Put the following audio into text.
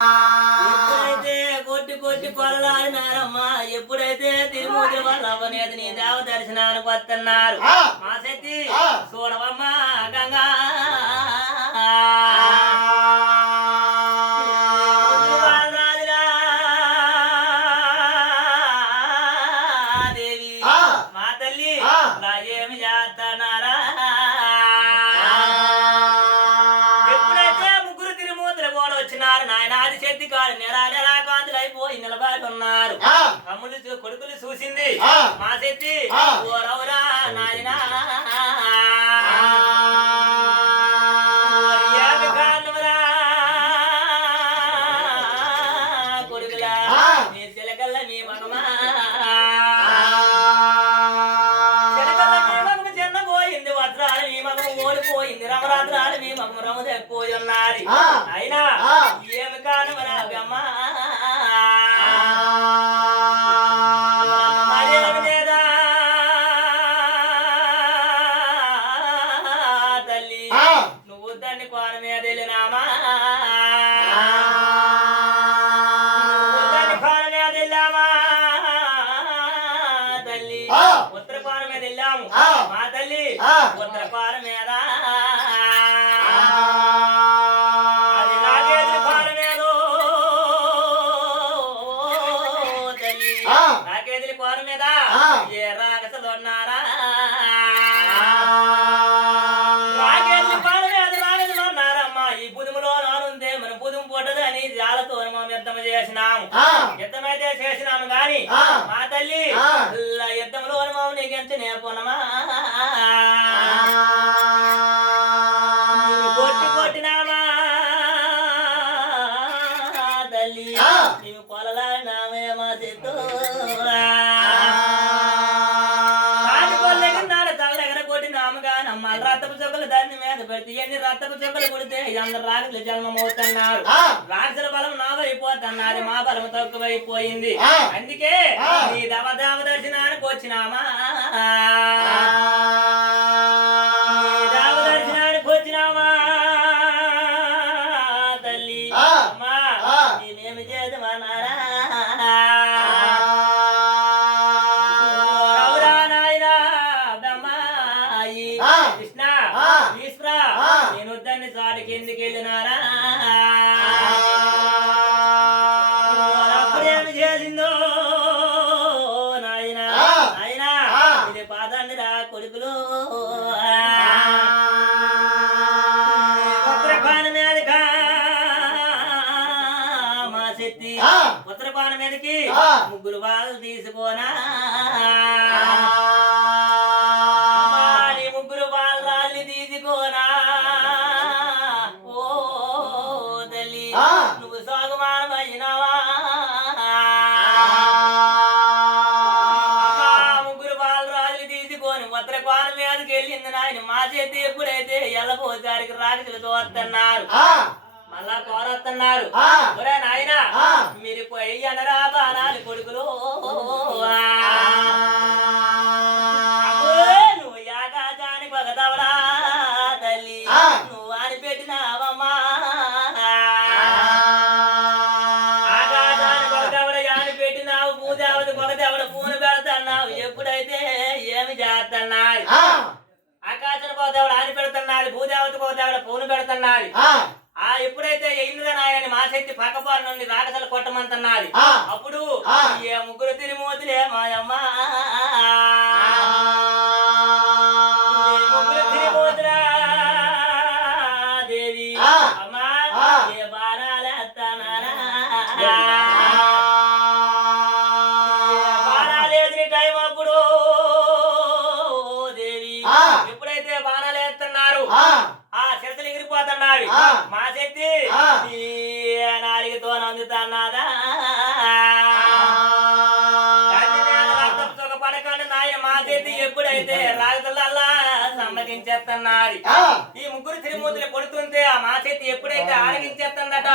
ఎప్పుడైతే కొట్టి కొట్టి కొలలాడినారమ్మా ఎప్పుడైతే తిరుమూర్తి వాళ్ళ అవనేది నీ దేవ దర్శనానికి వస్తున్నారు మా శక్తి చూడవమ్మా గంగా దేవి మా తల్లి నా ఏమి చేస్తున్నారా వచ్చినారు నాయన ఆది శక్తి కాదు నెరా కాంతులు అయిపోయి నిలబడి ఉన్నారు తమ్ముడు కొడుకులు చూసింది మా శక్తి ఓరవరా నాయన కొడుకులా నీ చిలకల్ల నీ మగమా చిలకల్ల మీ మగము చిన్న పోయింది వజ్రాలు మీ మగము ఓడిపోయింది రమరాత్రాలు మీ మగము రము తెప్పోయి ఉన్నది అయినా ఏమి కాను రాగమ్మా తల్లి నువ్వు దాన్ని కోన మీద వెళ్ళినామా దాన్ని కోన మీద వెళ్ళామా తల్లి ఉత్తర కోన మీద వెళ్ళాము మా తల్లి ఉత్తర కోన మీద నాకేదిలి కోర మీద ఏ రాగసలు ఉన్నారా రాగేదిలి కోర మీద రాగసలు ఉన్నారమ్మా ఈ బుధములో నానుందే మన బుధం పొట్టదని జాలతో మనం యుద్ధం చేసినాము యుద్ధమైతే చేసినాము గాని మా తల్లి యుద్ధంలో మనం నీకెంత నేర్పునమా కొట్టినామా తల్లి నీవు కొలలాడినామే మా చెట్టు రత్తపు చొక్కలు దాన్ని మీద పెడితే ఎన్ని రత్తపు చొక్కలు కొడితే అందరు రాక్షసులు జన్మమవుతున్నారు రాక్షసుల బలం నావైపోతున్నారు మా బలం తక్కువైపోయింది అందుకే నీ దేవదేవ దర్శనానికి వచ్చినామా దేవ దర్శనానికి వచ్చినామా తల్లి అమ్మా నేనేమి చేద్దామన్నారా కృష్ణ ఈశ్వర నేను దాన్ని చాటికి ఎందుకు వెళ్ళినారా అప్పుడేమి చేసిందో నాయన నాయన ఇది పాదాన్ని రా కొడుకులు ఉత్తరపాన మీదకా మా శక్తి ఉత్తరపాన మీదకి ముగ్గురు వాళ్ళు తీసుకోనా నువ్వు సాగుమానమైనావా ముగ్గురు వాళ్ళు రాజులు తీసుకొని ఉత్తర కోన మీదకి వెళ్ళింది నాయన మా చేతి ఎప్పుడైతే ఎల్లపోసారికి రాజులు చూస్తున్నారు మళ్ళా కోరొస్తున్నారు ఒరే నాయన మీరు పోయి అనరా బాణాలు కొడుకులు నువ్వు యాగాచానికి పగతవడా తల్లి నువ్వు అని పెట్టినావమ్మా ఎప్పుడైతే ఏమి చేస్తున్నాడు ఆకాశం పోతాడు ఆని పెడుతున్నాడు భూదేవత పోతాడు పూను పెడుతున్నాడు ఎప్పుడైతే ఇంద్ర నాయనని మా శక్తి పక్కపాటు నుండి రాక్షసులు కొట్టమంటున్నాడు అప్పుడు ఏ ముగ్గురు తిరుమూర్తులే మాయమ్మ ముగ్గురు తిరుమూర్తులా దేవి అమ్మా ఏ బాణాలేస్తున్నారా ఎప్పుడైతే బాణాలు వేస్తున్నారు ఆ చిరతలు ఎగిరిపోతున్నాడు మా శక్తి నాలుగుతో అందుతున్నాదా పడకండి నాయన మా శక్తి ఎప్పుడైతే రాజులల్లా సమ్మతించేస్తున్నాడు ఈ ముగ్గురు తిరుమూర్తులు కొడుతుంటే ఆ మా శక్తి ఎప్పుడైతే ఆరగించేస్తుందట